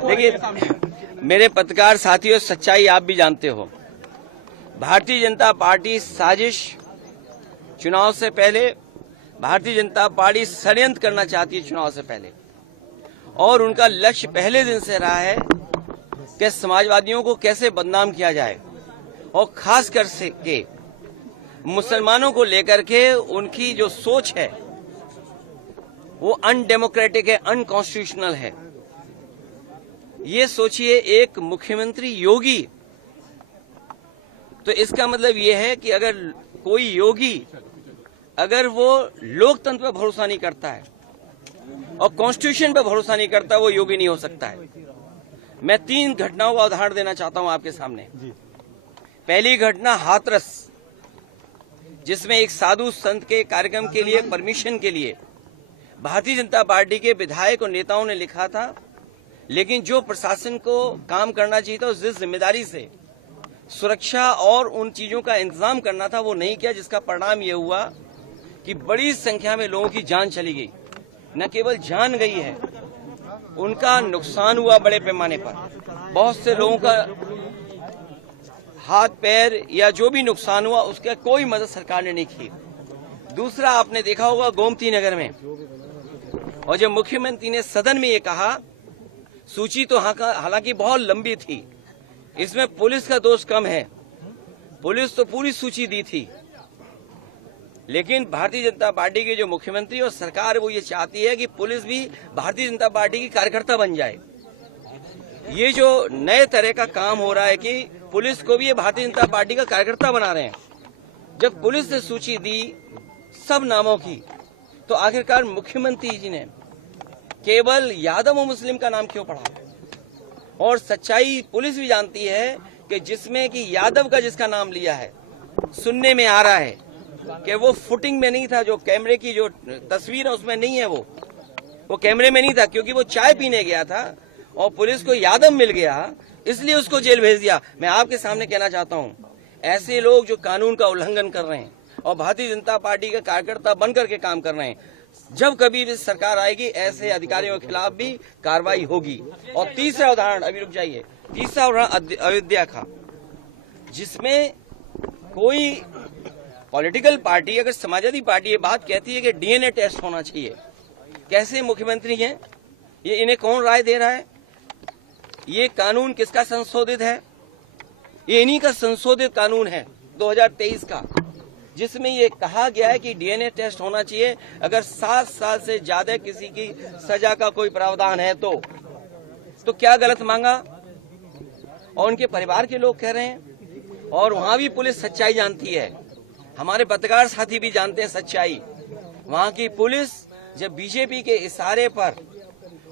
देखिए मेरे पत्रकार साथियों, सच्चाई आप भी जानते हो। भारतीय जनता पार्टी साजिश, चुनाव से पहले भारतीय जनता पार्टी षड्यंत्र करना चाहती है चुनाव से पहले, और उनका लक्ष्य पहले दिन से रहा है कि समाजवादियों को कैसे बदनाम किया जाए, और खास कर से के मुसलमानों को लेकर के उनकी जो सोच है वो अनडेमोक्रेटिक है, अनकॉन्स्टिट्यूशनल है। ये सोचिए एक मुख्यमंत्री योगी, तो इसका मतलब ये है कि अगर कोई योगी अगर वो लोकतंत्र पर भरोसा नहीं करता है और कॉन्स्टिट्यूशन पर भरोसा नहीं करता, वो योगी नहीं हो सकता है। मैं 3 घटनाओं का उदाहरण देना चाहता हूं आपके सामने। पहली घटना हाथरस, जिसमें एक साधु संत के कार्यक्रम के लिए परमिशन के लिए भारतीय जनता पार्टी के विधायक और नेताओं ने लिखा था, लेकिन जो प्रशासन को काम करना चाहिए था, उस जिम्मेदारी से सुरक्षा और उन चीजों का इंतजाम करना था, वो नहीं किया, जिसका परिणाम ये हुआ कि बड़ी संख्या में लोगों की जान चली गई। न केवल जान गई है, उनका नुकसान हुआ बड़े पैमाने पर। बहुत से लोगों का हाथ पैर या जो भी नुकसान हुआ, उसका कोई मदद सरकार ने नहीं की। दूसरा, आपने देखा होगा गोमती नगर में, और जब मुख्यमंत्री ने सदन में ये कहा, सूची तो हालांकि बहुत लंबी थी, इसमें पुलिस का दोष कम है, पुलिस तो पूरी सूची दी थी, लेकिन भारतीय जनता पार्टी के जो मुख्यमंत्री और सरकार है वो ये चाहती है कि पुलिस भी भारतीय जनता पार्टी की कार्यकर्ता बन जाए। ये जो नए तरह का काम हो रहा है कि पुलिस को भी ये भारतीय जनता पार्टी का कार्यकर्ता बना रहे हैं। जब पुलिस ने सूची दी सब नामों की, तो आखिरकार मुख्यमंत्री जी ने केवल यादव और मुस्लिम का नाम क्यों पढ़ा? और सच्चाई पुलिस भी जानती है कि जिसमें कि यादव का जिसका नाम लिया है, सुनने में आ रहा है कि वो फुटिंग में नहीं था, जो कैमरे की जो तस्वीर है उसमें नहीं है, वो कैमरे में नहीं था, क्योंकि वो चाय पीने गया था और पुलिस को यादव मिल गया, इसलिए उसको जेल भेज दिया। मैं आपके सामने कहना चाहता हूं, ऐसे लोग जो कानून का उल्लंघन कर रहे हैं और भारतीय जनता पार्टी का कार्यकर्ता बनकर के काम कर रहे हैं, जब कभी भी सरकार आएगी ऐसे अधिकारियों के खिलाफ भी कार्रवाई होगी। और तीसरा उदाहरण, अभी रुक जाइए, तीसरा उदाहरण अयोध्या का, जिसमें कोई पॉलिटिकल पार्टी, अगर समाजवादी पार्टी ये बात कहती है कि डीएनए टेस्ट होना चाहिए, कैसे मुख्यमंत्री हैं ये, इन्हें कौन राय दे रहा है? ये कानून किसका संशोधित है? ये इन्हीं का संशोधित कानून है 2023 का, जिसमें ये कहा गया है कि डीएनए टेस्ट होना चाहिए अगर 7 साल से ज्यादा किसी की सजा का कोई प्रावधान है तो क्या गलत मांगा? और उनके परिवार के लोग कह रहे हैं, और वहां भी पुलिस सच्चाई जानती है, हमारे पत्रकार साथी भी जानते हैं सच्चाई। वहां की पुलिस जब बीजेपी के इशारे पर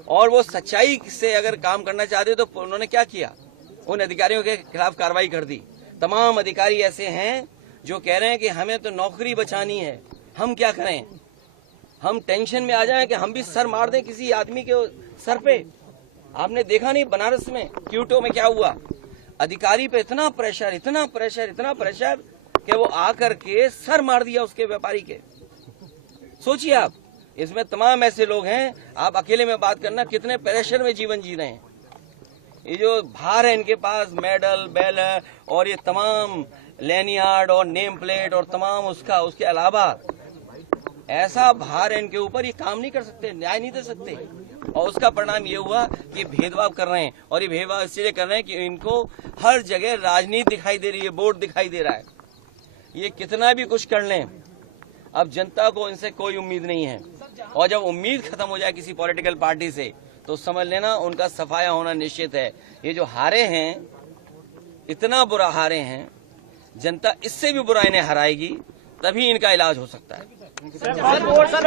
और वो सच्चाई से अगर काम करना चाहते तो उन्होंने क्या किया? उन अधिकारियों के खिलाफ कार्रवाई कर दी। तमाम अधिकारी ऐसे हैं जो कह रहे हैं कि हमें तो नौकरी बचानी है, हम क्या करें? हम टेंशन में आ जाएं कि हम भी सर मार दें किसी आदमी के सर पे। आपने देखा नहीं बनारस में क्यूटो में क्या हुआ? अधिकारी पे इतना प्रेशर, इतना प्रेशर, इतना प्रेशर कि वो आकर के सर मार दिया उसके व्यापारी के। सोचिए आप, इसमें तमाम ऐसे लोग हैं, आप अकेले में बात करना कितने प्रेशर में जीवन जी रहे हैं। ये जो भार है इनके पास, मेडल, बैनर और ये तमाम लैनियार्ड और नेम प्लेट और तमाम उसके अलावा ऐसा भार है इनके ऊपर, ये काम नहीं कर सकते, न्याय नहीं दे सकते। और उसका परिणाम ये हुआ कि भेदभाव कर रहे हैं, और ये भेदभाव इसलिए कर रहे हैं कि इनको हर जगह राजनीति दिखाई दे रही है, वोट दिखाई दे रहा है। ये कितना भी कुछ कर लें, अब जनता को इनसे कोई उम्मीद नहीं है, और जब उम्मीद खत्म हो जाए किसी पॉलिटिकल पार्टी से तो समझ लेना उनका सफाया होना निश्चित है। ये जो हारे हैं, इतना बुरा हारे हैं, जनता इससे भी बुरा इन्हें हराएगी, तभी इनका इलाज हो सकता है।